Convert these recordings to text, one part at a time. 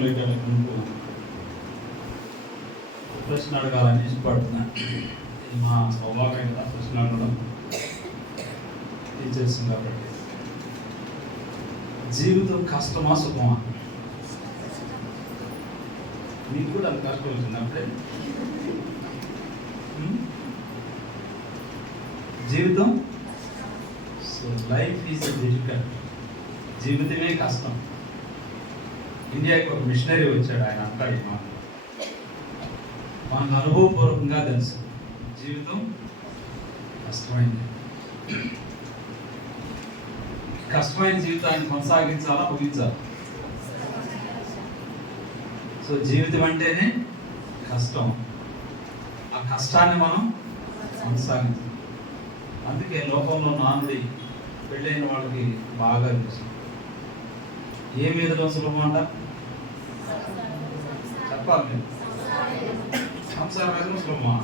వాక్యంలోకి ముందు ప్రశ్న అడగాలని ఇష్టపడుతున్నా. ఇది మా స్వభావం కదా, ప్రశ్న అడగడం టీచర్స్ కాబట్టి. జీవితం కష్టమా సుఖమా? మీకు కూడా అంత కష్టం వచ్చినప్పుడే జీవితం. So life is difficult. జీవితమే కష్టం. ఇండియాకి ఒక మిషనరీ వచ్చాడు, ఆయన అంటాడు ఈ మాట. మనకు అనుభవపూర్వకంగా తెలుసు జీవితం కష్టమైంది. కష్టమైన జీవితాన్ని కొనసాగించాలా ముగించాలి? సో జీవితం అంటేనే కష్టం. ఆ కష్టాన్ని మనం కొనసాగించాలి. అందుకే లోకంలో నానుడి పెళ్ళైన వాళ్ళకి బాగా తెలుసు. ఏ మీద సులభం అంట చెప్పాలి మీరు. సంసారం మీద సులభమా?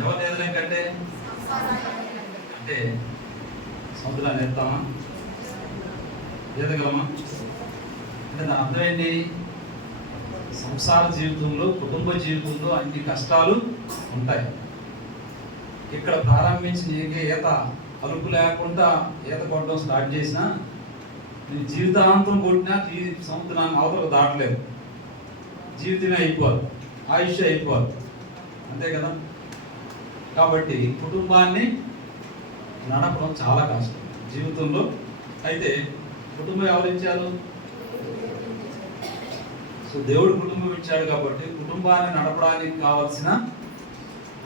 ఎవరు ఎదురే కంటే అంటే సముద్రాన్ని ఎత్తామా, ఎదగలమా? అంటే దాని అర్థం ఏంటి? సంసార జీవితంలో, కుటుంబ జీవితంలో అన్ని కష్టాలు ఉంటాయి. ఇక్కడ ప్రారంభించిన ఈత అలుపు లేకుండా ఈత కొట్టడం స్టార్ట్ చేసినా నేను జీవితాంతం కొట్టినా సముద్రాన్ని అవతలకు దాటలేదు. జీవితమే అయిపోదు, ఆయుష్ అయిపోదు, అంతే కదా. కాబట్టి కుటుంబాన్ని నడపడం చాలా కష్టం జీవితంలో. అయితే కుటుంబం ఎవరు ఇచ్చారు? సో దేవుడు కుటుంబం ఇచ్చాడు కాబట్టి కుటుంబాన్ని నడపడానికి కావాల్సిన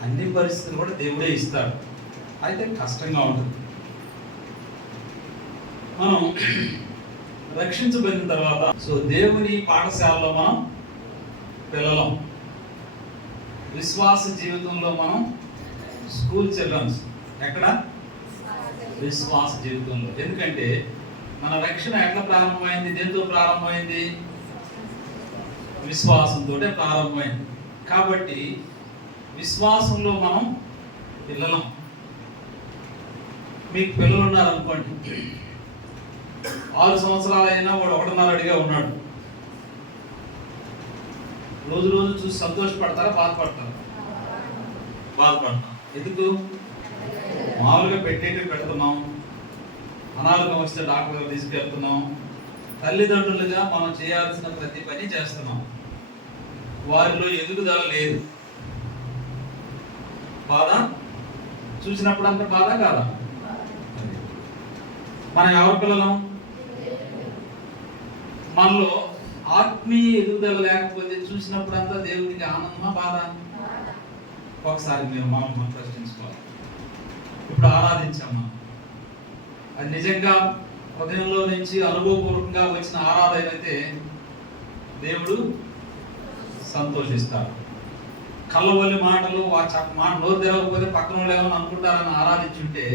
అన్ని పరిస్థితులు కూడా దేవుడే ఇస్తాడు. అయితే కష్టంగా ఉంటుంది. మనం రక్షించబడిన తర్వాత సో దేవుని పాఠశాలలో మనం పిల్లలం. విశ్వాస జీవితంలో మనం స్కూల్ చిల్డ్రన్స్. ఎక్కడ? విశ్వాస జీవితంలో. ఎందుకంటే మన రక్షణ ఎట్లా ప్రారంభమైంది? దేంతో ప్రారంభమైంది? విశ్వాసంతో ప్రారంభమైంది. కాబట్టి విశ్వాసంలో మనం పిల్లలం. మీకు పిల్లలు ఉన్నారనుకోండి, 6 సంవత్సరాలైనా వాడు 1.5 అడిగా ఉన్నాడు. రోజు రోజు చూసి సంతోషపడతారా, బాధపడతారా? బాధపడతాం. ఎందుకు? మామూలుగా పెట్టేటి పెడుతున్నాం, అనారోగ్యం వస్తే డాక్టర్ దగ్గర తీసుకెళ్తున్నాం. తల్లిదండ్రులుగా మనం చేయాల్సిన ప్రతి పని చేస్తున్నాం. వారిలో ఎదుగుదల లేదు. బాధ చూసినప్పుడు అంత బాధ కాదా? మనం ఎవరి పిల్లలం? మనలో ఆత్మీయ ఎదుగుదల లేకపోతే చూసినప్పుడు అంతా దేవునికి ఆనందమా బాధ? ఒకసారి మనం ప్రశ్నించుకోవాలి. ఇప్పుడు ఆరాధించాము, అది నిజంగా హృదయంలో నుంచి అనుభవపూర్వకంగా వచ్చిన ఆరాధన అయితే దేవుడు సంతోషిస్తాడు. కళ్ళబొల్లి మాటలు మాట నోరు తెరవకపోతే పక్కన వాళ్ళు ఏమని అనుకుంటారని ఆరాధించుంటే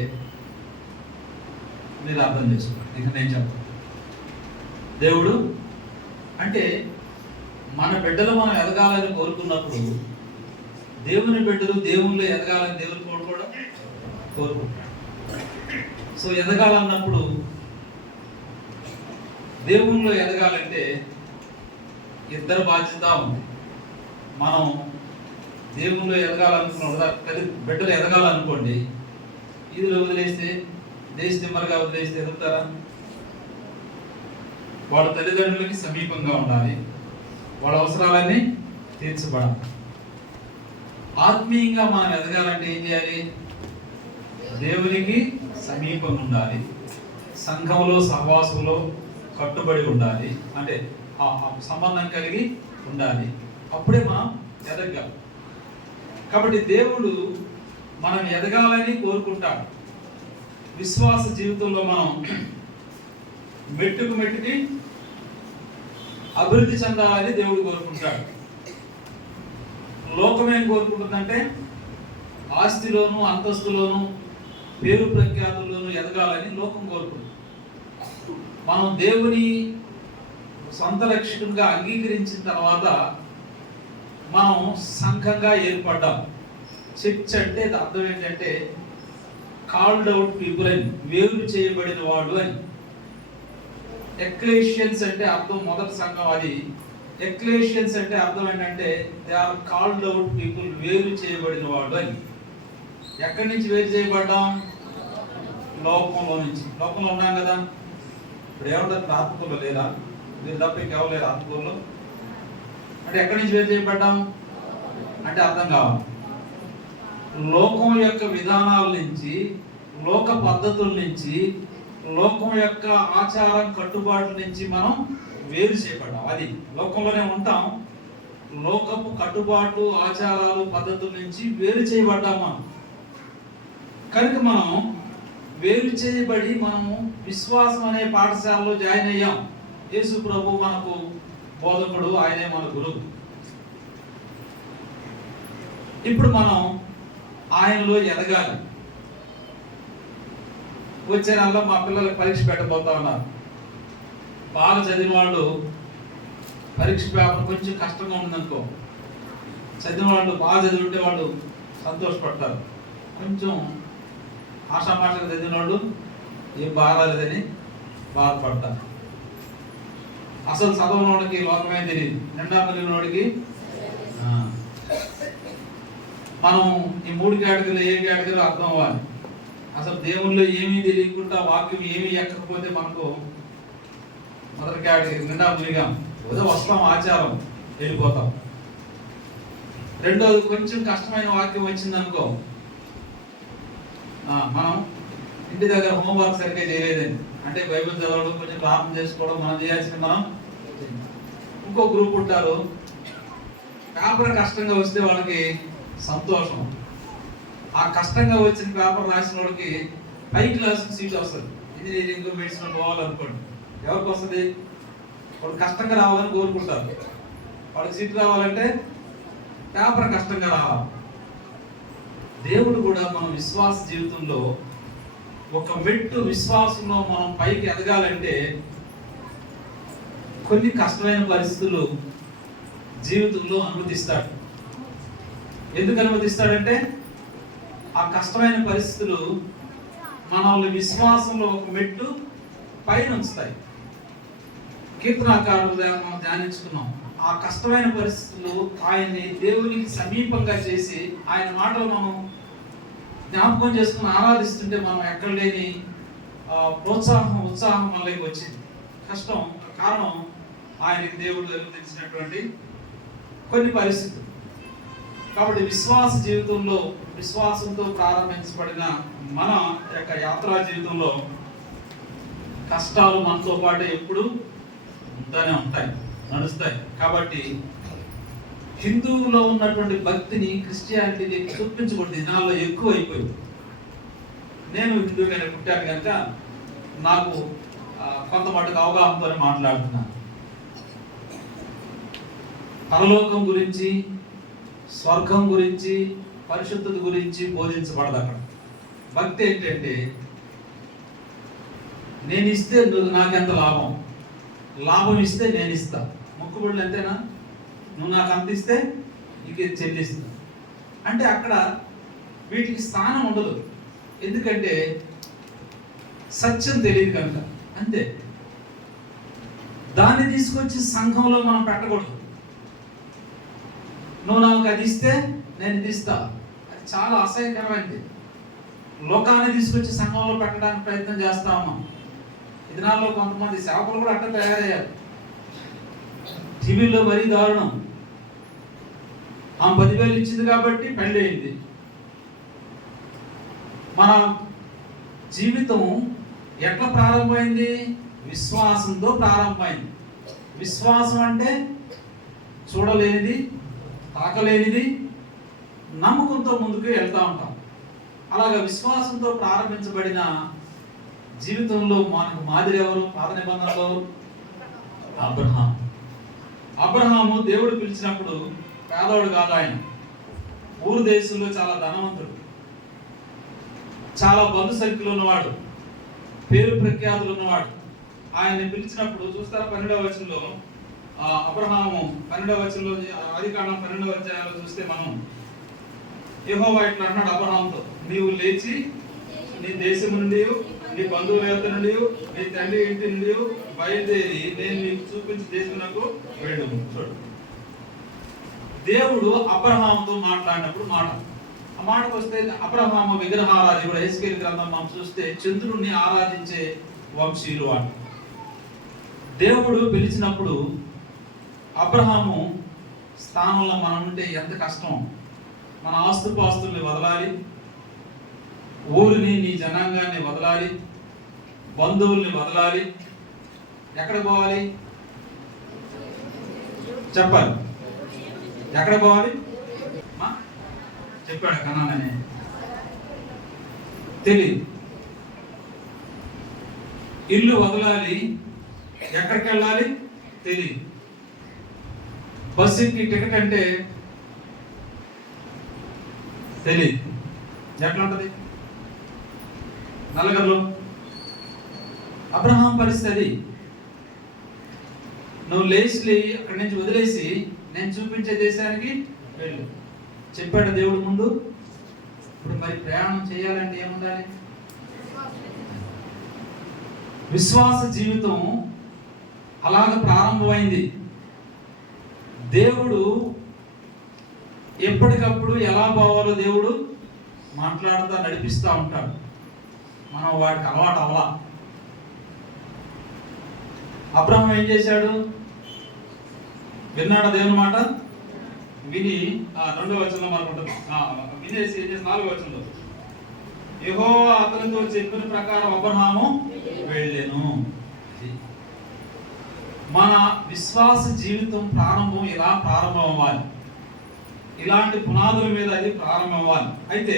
మీరు అర్థం చేసుకోండి. ఇక నేను చెప్పను. దేవుడు అంటే మన బిడ్డలు మనం ఎదగాలని కోరుకున్నప్పుడు దేవుని బిడ్డలు దేవుళ్ళు ఎదగాలని దేవుడు కోరుకుంటాడు. సో ఎదగాలన్నప్పుడు దేవుళ్ళు ఎదగాలంటే ఇద్దరు బాధ్యత ఉంది. మనం దేవుళ్ళు ఎదగాలనుకున్న బిడ్డలు ఎదగాలనుకోండి, ఈదులు వదిలేస్తే దేశ తిమ్మరుగా వదిలేస్తే ఎదుగుతారా? వాళ్ళ తల్లిదండ్రులకి సమీపంగా ఉండాలి, వాళ్ళ అవసరాలన్నీ తీర్చబడాలి. ఆత్మీయంగా మనం ఎదగాలంటే ఏం చేయాలి? దేవునికి సమీపంగా ఉండాలి, సంఘంలో సహవాసంలో కట్టుబడి ఉండాలి, అంటే సంబంధం కలిగి ఉండాలి. అప్పుడే మనం ఎదగాలి. కాబట్టి దేవుడు మనం ఎదగాలని కోరుకుంటాడు. విశ్వాస జీవితంలో మనం మెట్టుకి అభివృద్ధి చెందాలని దేవుడు కోరుకుంటాడు. లోకం ఏం కోరుకుంటుందంటే ఆస్తిలోను, అంతస్తులోను, పేరు ప్రఖ్యాతుల్లోనూ ఎదగాలని లోకం కోరుకుంటుంది. మనం దేవుని సొంత రక్షకునిగా అంగీకరించిన తర్వాత మనం సంఘంగా ఏర్పడ్డాం. చర్చ్ అంటే అర్థం ఏంటంటే కాల్డ్ అవుట్ పీపుల్ అని, వేరు చేయబడిన వాడు అని. ఎక్లేషియన్స్ అంటే అర్థం మొదటి సంఘం అది. ఎక్లేషియన్స్ అంటే అర్థం ఏంటంటే they are called out people, వేరు చేయబడిన వాళ్ళు అని. ఎక్కడి నుంచి వేరు చేయబడ్డాం? లోకంలో నుంచి. లోకంలో ఉన్నాం కదా. ఇప్పుడు ఏమంటారు, ఆత్మకూరులో లేదా? మీరు తప్ప ఇంకెవరు లేరు ఆత్మకూరులో. అంటే ఎక్కడి నుంచి వేరు చేయబడ్డాం అంటే అర్థం కావాలి. లోకం యొక్క విధానాల నుంచి, లోక పద్ధతుల నుంచి, లోకం యొక్క ఆచారం కట్టుబాట్ల నుంచి మనం వేరు చేయబడ్డాం. అది లోకంలోనే ఉంటాం, లోకపు కట్టుబాటు ఆచారాలు పద్ధతుల నుంచి వేరు చేయబడ్డాం మనం. కనుక మనం వేరు చేయబడి మనము విశ్వాసం అనే పాఠశాలలో జాయిన్ అయ్యాం. యేసు ప్రభు మనకు బోధకుడు, ఆయనే మన గురువు. ఇప్పుడు మనం ఆయనలో ఎదగాలి. వచ్చే నెలలో మా పిల్లలకు పరీక్ష పెట్టబోతా ఉన్నారు. బాగా చదివిన వాళ్ళు పరీక్ష పేపర్ కొంచెం కష్టంగా ఉందనుకో, చదివిన వాళ్ళు బాగా చదివింటే వాళ్ళు సంతోషపడతారు. కొంచెం ఆషామాషగా చదివిన వాళ్ళు ఏం బాగాలేదని బాధపడతారు. అసలు చదవని వాడికి లోకమే తెలియదు, నిండా మిగిలిన వాడికి. మనం ఈ 3 కేటగిరీలు ఏ కేటగిరీ అర్థం అవ్వాలి. అసలు దేవుళ్ళు ఏమీ తెలియకుండా, వాక్యం ఏమీ ఎక్కకపోతే మనకు మొదటి కేటగిరీ నిండా మునిగాం, ఏదో వస్తాం, ఆచారం, వెళ్ళిపోతాం. రెండోది కొంచెం కష్టమైన వాక్యం వచ్చిందనుకో, మనం ఇంటి దగ్గర హోంవర్క్ సరిగ్గా చేయలేదండి అంటే బైబిల్ చదవడం, కొంచెం ప్రార్థన చేసుకోవడం మనం చేయాల్సింది మనం. ఇంకో గ్రూప్ ఉంటారు, పేపర్ కష్టంగా వస్తే వాళ్ళకి సంతోషం. ఆ కష్టంగా వచ్చిన పేపర్ రాసిన వాడికి పై క్లాస్ సీట్ వస్తుంది. ఇంజనీరింగ్, మెడిసిన్ పోవాలనుకోండి, ఎవరికి వస్తుంది? వాడు కష్టంగా రావాలని కోరుకుంటారు. వాడికి సీట్ రావాలంటే పేపర్ కష్టంగా రావాలి. దేవుడు కూడా మన విశ్వాస జీవితంలో ఒక మెట్టు విశ్వాసంలో మనం పైకి ఎదగాలంటే కొన్ని కష్టమైన పరిస్థితులు జీవితంలో అనుమతిస్తాడు. ఎందుకు అనుమతిస్తాడంటే ఆ కష్టమైన పరిస్థితులు మనల్ని విశ్వాసంలో ఒక మెట్టు పైన ఉంచుతాయి. కీర్తనాకారులు మనం ధ్యానించుకున్నాం. ఆ కష్టమైన పరిస్థితులు ఆయన్ని దేవునికి సమీపంగా చేసి ఆయన మాటలు మనం జ్ఞాపకం చేసుకుని ఆరాధిస్తుంటే మనం ఎక్కడ లేని ఉత్సాహం మనలోకి వచ్చింది. కష్టం కారణం ఆయనకి దేవుడు తెలిసినటువంటి కొన్ని పరిస్థితులు. కాబట్టి విశ్వాస జీవితంలో, విశ్వాసంతో ప్రారంభించబడిన మన యొక్క యాత్రా జీవితంలో కష్టాలు మనతో పాటు ఎప్పుడు ఉంటూనే ఉంటాయి, నడుస్తాయి. కాబట్టి హిందువులో ఉన్నటువంటి భక్తిని క్రిస్టియానిటీని చూపించకూడదు. దినాల్లో ఎక్కువ అయిపోయింది. నేను హిందువుగానే పుట్టాను కనుక నాకు కొంత మటుకు అవగాహనతోనే మాట్లాడుతున్నాను. పరలోకం గురించి, స్వర్గం గురించి, పరిశుద్ధత గురించి బోధించబడదు అక్కడ. భక్తి ఏంటంటే నేను ఇస్తే నాకెంత లాభం, లాభం ఇస్తే నేను ఇస్తా. మొక్కుబడులు అంతేనా? నువ్వు నాకు అంత ఇస్తే నీకు చెల్లిస్తా అంటే అక్కడ వీటికి స్థానం ఉండదు. ఎందుకంటే సత్యం తెలియదు కనుక. అంతే. దాన్ని తీసుకొచ్చి సంఘంలో మనం పెట్టకూడదు. నువ్వు నాకు అది ఇస్తే నేను ఇది ఇస్తా, అది చాలా అసహ్యకరమైనది. లోకాన్ని తీసుకొచ్చి సంఘంలో పెట్టడానికి ప్రయత్నం చేస్తా ఉన్నాం. ఈ దినాల్లో కొంతమంది సేవకులు కూడా అట్లా తయారయ్యారు. టీవీలో మరీ దారుణం. ఆమె 10,000 ఇచ్చింది కాబట్టి పెళ్ళి అయింది. మన జీవితం ఎట్లా ప్రారంభమైంది? విశ్వాసంతో ప్రారంభమైంది. విశ్వాసం అంటే చూడలేనిది, తాకలేనిది, నమ్మకంతో ముందుకు వెళ్తూ ఉంటాం. అలాగా విశ్వాసంతో ప్రారంభించబడిన జీవితంలో మనకు మాదిరి ఎవరు? పాత నిబంధనలో అబ్రహాము దేవుడు పిలిచినప్పుడు పేదవాడు కాదు. ఆయన ఊరు దేశంలో చాలా ధనవంతుడు, చాలా బంధు సర్కిల్ ఉన్నవాడు, పేరు ప్రఖ్యాతులు ఉన్నవాడు. ఆయన్ని పిలిచినప్పుడు చూస్తారా 12వ వచనంలో, అబ్రహాము 12వ వచనంలో, ఆదికాండం 12వ అధ్యాయంలో చూస్తే మనం యెహోవా ఇట్లా అన్నాడు అబ్రహాముతో, నీవు లేచి నీ దేశం నుండి నీ బంధువుల యొక్క నుండి నీ తండ్రి ఇంటి నుండి బయలుదేరి నేను నీకు చూపించి దేశమునకు వెళ్ళుము. చూడు, దేవుడు అబ్రహాముతో మాట్లాడినప్పుడు మాట, ఆ మాటకు వస్తే అబ్రహాము విగ్రహారాధికుడు. హెస్కేలు గ్రంథం మనం చూస్తే చంద్రుడిని ఆరాధించే వంశీయులు అని దేవుడు పిలిచినప్పుడు అబ్రహాము స్థానంలో మనం ఉంటే ఎంత కష్టం. మన ఆస్తుపాస్తుల్ని వదలాలి, ఊరిని నీ జనాంగాన్ని వదలాలి, బంధువుల్ని వదలాలి. ఎక్కడ పోవాలి చెప్పాలి, ఎక్కడ పోవాలి చెప్పాడు కనానని తెలియదు. ఇల్లు వదలాలి, ఎక్కడికి వెళ్ళాలి తెలియదు. బస్సుకి టికెట్ అంటే తెలియదు. ఎట్లా ఉంటుంది నలుగురిలో? అబ్రహాం పరిస్థితి, నువ్వు లేచి అక్కడి నుంచి వదిలేసి నేను చూపించే దేశానికి వెళ్ళు చెప్పాడు దేవుడు ముందు. ఇప్పుడు మరి ప్రయాణం చేయాలంటే ఏముండాలి? విశ్వాస జీవితం అలాగ ప్రారంభమైంది. దేవుడు ఎప్పటికప్పుడు ఎలా పోవాలో దేవుడు మాట్లాడుతూ నడిపిస్తూ ఉంటాడు. మనం వాటికి అలవాటు అవ్వాల. అబ్రహాం ఏం చేశాడు? విన్నాడు దేవుని మాట, విని 2వ వచనంలో మనకుంటుంది. వినేసి ఏం చేసి 4వ వచనంలో యెహోవా అతనితో చెప్పిన ప్రకారం అబ్రహాము వెళ్ళెను. మన విశ్వాస జీవితం ప్రారంభం ఇలా ప్రారంభం అవ్వాలి. ఇలాంటి పునాదుల మీద అది ప్రారంభం అవ్వాలి. అయితే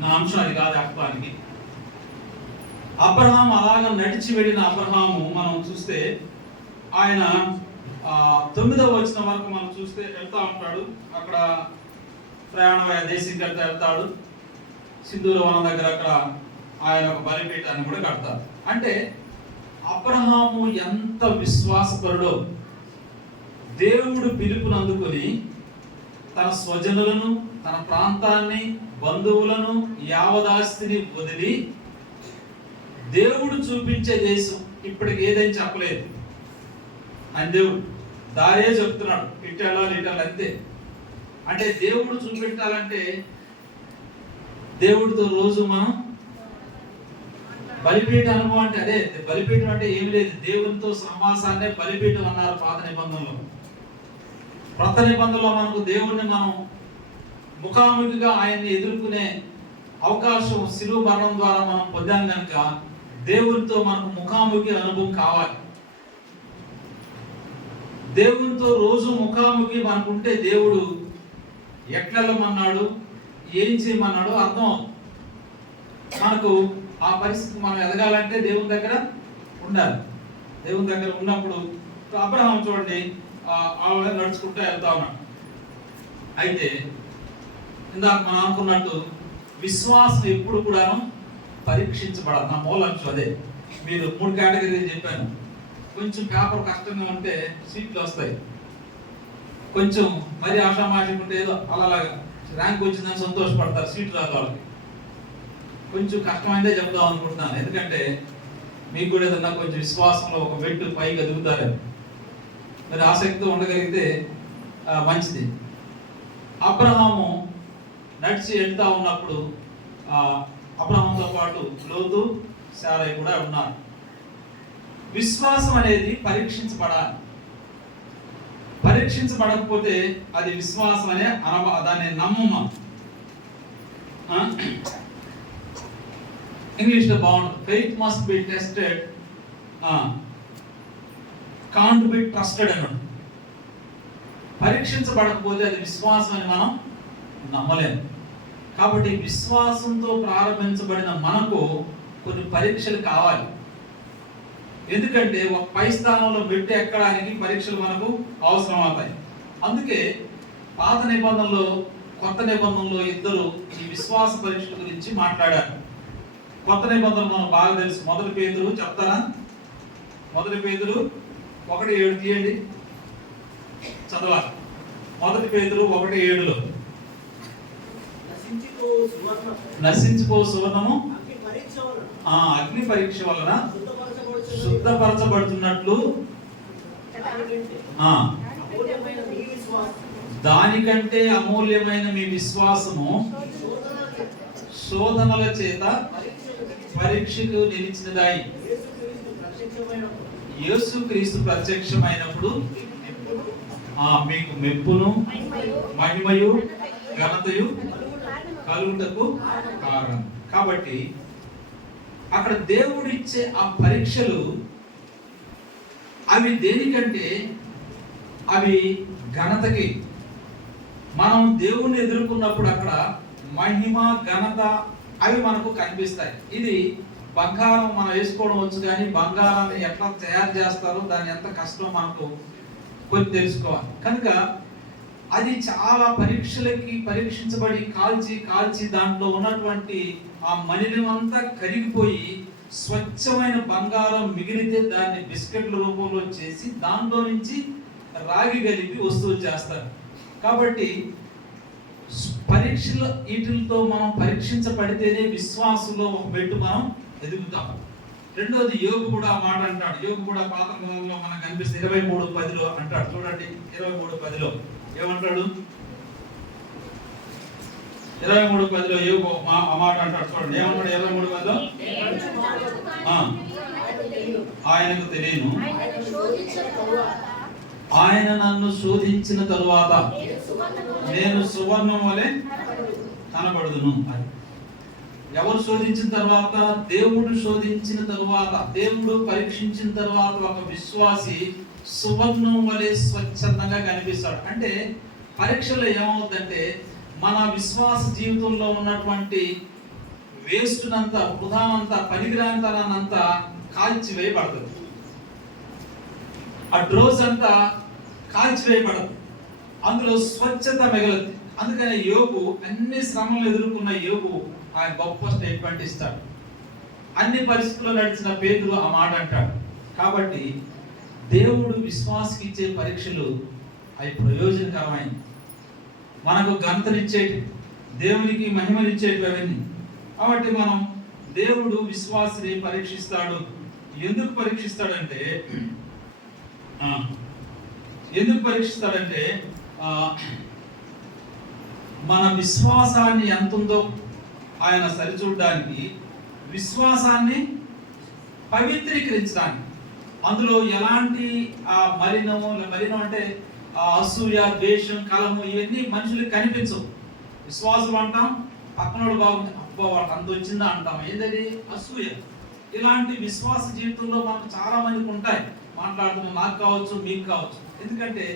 నా అంశం అది కాదు. అర్థానికి అబ్రహాం అలాగ నడిచి వెళ్ళిన అబ్రహాము మనం చూస్తే ఆయన 9వ వచనం వరకు మనం చూస్తే వెళ్తా ఉంటాడు. అక్కడ ప్రయాణ దేశం వెళ్తాడు. సింధూర వనం దగ్గర అక్కడ ఆయన ఒక బలిపీఠాన్ని కూడా కడతారు. అంటే అబ్రహాము ఎంత విశ్వాసపరుడో. దేవుడు పిలుపును అందుకొని తన స్వజనులను, తన ప్రాంతాన్ని, బంధువులను, యావదాస్తిని వదిలి దేవుడు చూపించే దేశం ఇప్పటికి ఏదైనా చెప్పలేదు. అని దేవుడు దారే చెప్తున్నాడు, ఇట్టాలి ఇట్టాలి అంతే. అంటే దేవుడు చూపెట్టాలంటే దేవుడితో రోజు మనం బలిపీఠ అనుభవం అంటే అదే. బలిపీఠం అంటే ఏమి లేదు, దేవునితో సమాసాన్నే బలిపీఠం అన్నారు పాత నిబంధనలో. కొత్త నిబంధనలో మనకు దేవుణ్ణి మనం ముఖాముఖిగా ఆయన్ని ఎదుర్కొనే అవకాశం శిలువ మరణం ద్వారా మనం పొందాం కనుక దేవునితో మనకు ముఖాముఖి అనుభవం కావాలి. దేవునితో రోజు ముఖాముఖి మనకుంటే దేవుడు ఎట్లెళ్ళమన్నాడు, ఏం చేయమన్నాడు అర్థం. మనకు ఆ పరిస్థితి మనం ఎదగాలంటే దేవుని దగ్గర ఉండాలి. దేవుని దగ్గర ఉన్నప్పుడు అబ్రహాం చూడండి ఆవిడ నడుచుకుంటూ వెళ్తా ఉన్నాడు. అయితే ఇందాక మనం అనుకున్నట్టు విశ్వాసం ఎప్పుడు కూడాను పరీక్షించబడాలి. నా మూలంశం అదే. మీరు 3 కేటగిరీలు చెప్పాను. కొంచెం పేపర్ కష్టంగా ఉంటే సీట్లు వస్తాయి, కొంచెం మరి ఆషామాషిగా ఉంటే ఏదో అలాగా ర్యాంక్ వచ్చిందని సంతోషపడతారు, సీట్ రాదు వాళ్ళకి. కొంచెం కష్టమైందే చెప్దాం అనుకుంటున్నాను, ఎందుకంటే మీకు కూడా ఏదన్నా కొంచెం విశ్వాసంలో ఒక మెట్టు పైకి ఎదుగుతారు. మరి ఆసక్తితో ఉండగలిగితే మంచిది. అబ్రహాము నడిచి వెళ్తా ఉన్నప్పుడు అబ్రహాంతో పాటు లోతు, శారై కూడా ఉన్నారు. విశ్వాసం అనేది పరీక్షించబడాలి. పరీక్షించబడకపోతే అది విశ్వాసం అనే దాన్ని నమ్మమా. ఇంగ్లీష్ లో బాగుంటుంది, faith must be tested, can't be trusted అన్నాడు. పరీక్షించబడకపోతే అది విశ్వాసం అని మనం నమ్మలేము. కాబట్టి విశ్వాసంతో ప్రారంభించబడిన మనకు కొన్ని పరీక్షలు కావాలి. ఎందుకంటే ఒక పై స్థానంలో పెట్టి ఎక్కడానికి పరీక్షలు మనకు అవసరం అవుతాయి. అందుకే పాత నిబంధనలో, కొత్త నిబంధనలో ఇద్దరు ఈ విశ్వాస పరీక్షల గురించి మాట్లాడారు. కొత్త నిబంధనలు మనకు బాగా తెలుసు. 1 పేతురు చెప్తారా? 1 పేతురు 1:7 తీయండి, చదవాలి. 1 పేతురు 1:7లో నశించిపో సువర్ణము ఆ అగ్ని పరీక్ష వలన శుద్ధపరచబడుతున్నట్లు దానికంటే అమూల్యమైన మీ విశ్వాసము శోధనల చేత పరీక్షకు నిలిచినదాయి. యేసుక్రీస్తు ప్రత్యక్షమైనప్పుడు మీకు మెప్పును మహిమయు ఘనతయు కలుగుటకు కారణం. కాబట్టి అక్కడ దేవుడిచ్చే ఆ పరీక్షలు అవి దేనికంటే అవి ఘనతకి. మనం దేవుణ్ణి ఎదుర్కొన్నప్పుడు అక్కడ మహిమ ఘనత అవి మనకు కనిపిస్తాయి. ఇది బంగారం మనం వేసుకోవడం వచ్చు, కానీ బంగారాన్ని ఎట్లా తయారు చేస్తారో దాని ఎంత కష్టం మనకు కొన్ని తెలుసుకోవాలి. కనుక అది చాలా పరీక్షలకి పరీక్షించబడి కాల్చి దాంట్లో ఉన్నటువంటి ఆ మలినం అంతా కరిగిపోయి స్వచ్ఛమైన బంగారం మిగిలితే దాన్ని బిస్కెట్ల రూపంలో చేసి దాంట్లో నుంచి రాగి కలిపి వస్తువులు చేస్తారు. కాబట్టి పరీక్షల వీటితో మనం పరీక్షించబడితేనే విశ్వాసంలో ఒక మెట్టు మనం ఎదుగుతాం. రెండోది యోగు కూడా ఆ మాట అంటాడు. యోగు కూడా పాత నిబంధనలో మనకు కనిపిస్తే 23:10 అంటాడు. చూడండి 23:10 ఏమంటాడు? 23:10 యోగు ఆ మాట అంటాడు. చూడండి ఏమన్నాడు 23:10? ఆయనకు తెలియను, ఆయన నన్ను శోధించిన తరువాత నేను సువర్ణం వలె కనబడుదును. ఎవరు శోధించిన తర్వాత? దేవుడు శోధించిన తరువాత, దేవుడు పరీక్షించిన తర్వాత ఒక విశ్వాసి సువర్ణం వలె స్వచ్ఛందంగా కనిపిస్తాడు. అంటే పరీక్షలో ఏమవుతుందంటే మన విశ్వాస జీవితంలో ఉన్నటువంటి వేస్ట్నంతా, వృధానంతా, పనికిరానితనాన్నంతా కాల్చివేయబడుతుంది. ఆ డ్రోజ్ అంతా కాల్చివేయబడదు, అందులో స్వచ్ఛత మిగలదు. అందుకని యోగు అన్ని శ్రమలు ఎదుర్కొన్న యోగు ఆ గొప్ప స్టేట్మెంట్ ఇస్తాడు. అన్ని పరిస్థితుల్లో నడిచిన పేతురు ఆ మాట అంటాడు. కాబట్టి దేవుడు విశ్వాసకి ఇచ్చే పరీక్షలు అవి ప్రయోజనకరమైనవి, మనకు ఘనతనిచ్చేటి, దేవునికి మహిమనిచ్చేటి అవన్నీ. కాబట్టి మనం దేవుడు విశ్వాసిని పరీక్షిస్తాడు. ఎందుకు పరీక్షిస్తాడంటే మన విశ్వాసాన్ని ఎంత ఉందో ఆయన సరిచూడడానికి, విశ్వాసాన్ని పవిత్రీకరించడానికి. అందులో ఎలాంటి మలినం అంటే అసూయ, ద్వేషం, కలము ఇవన్నీ మనుషులకు కనిపించవు. విశ్వాసం అంటాం, పక్కనోడు బాగుంది, అబ్బా వాడు అంత వచ్చిందా అంటాం. ఏంటది? అసూయ. ఇలాంటి విశ్వాస జీవితంలో మనకు చాలా మందికి ఉంటాయి. మాట్లాడుతున్న నాకు కావచ్చు, మీకు కావచ్చు. ఎందుకంటే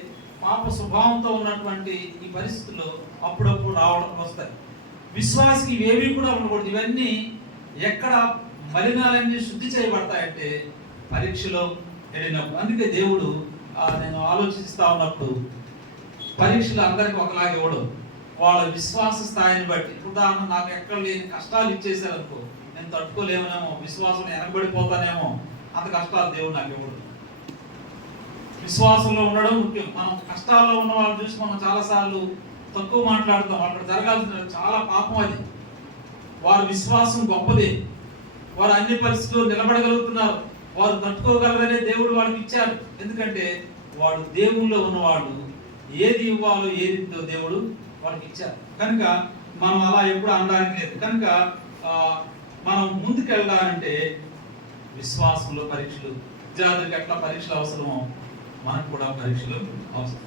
పాప స్వభావంతో ఉన్నటువంటి ఈ పరిస్థితుల్లో అప్పుడప్పుడు రావడం వస్తాయి. విశ్వాసకి ఇవేవి కూడా ఉండకూడదు. ఇవన్నీ ఎక్కడ మలినాలన్నీ శుద్ధి చేయబడతాయంటే పరీక్షలో వెళ్ళినప్పుడు. అందుకే దేవుడు నేను ఆలోచిస్తా ఉన్నప్పుడు పరీక్షలు అందరికి ఒకలాగే ఇవ్వడం, వాళ్ళ విశ్వాస స్థాయిని బట్టి. ఉదాహరణ, నాకు ఎక్కడ లేని కష్టాలు ఇచ్చేసారనుకో, నేను తట్టుకోలేమనేమో, విశ్వాసం వెనకబడిపోతానేమో, అంత కష్టాలు దేవుడు నాకు ఇవ్వడు. విశ్వాసంలో ఉండడం ముఖ్యం. మనం కష్టాల్లో ఉన్న వాళ్ళు చూసి మనం చాలాసార్లు తక్కువ మాట్లాడతాం. అక్కడ జరగాల్సిన చాలా పాపం అది. వారి విశ్వాసం గొప్పదే, వారు అన్ని పరిస్థితుల్లో నిలబడగలుగుతున్నారు, వారు తట్టుకోగలరనే దేవుడు వాళ్ళకి ఇచ్చారు. ఎందుకంటే వాడు దేవుల్లో ఉన్నవాడు, ఏది ఇవ్వాలో ఏది దేవుడు వాళ్ళకి ఇచ్చారు. కనుక మనం అలా ఎప్పుడు అనడానికి లేదు. కనుక మనం ముందుకు వెళ్ళాలంటే విశ్వాసంలో పరీక్షలు, విద్యార్థులకు ఎట్లా పరీక్షలు అవసరమో మనకు కూడా పరీక్షలు అవసరం.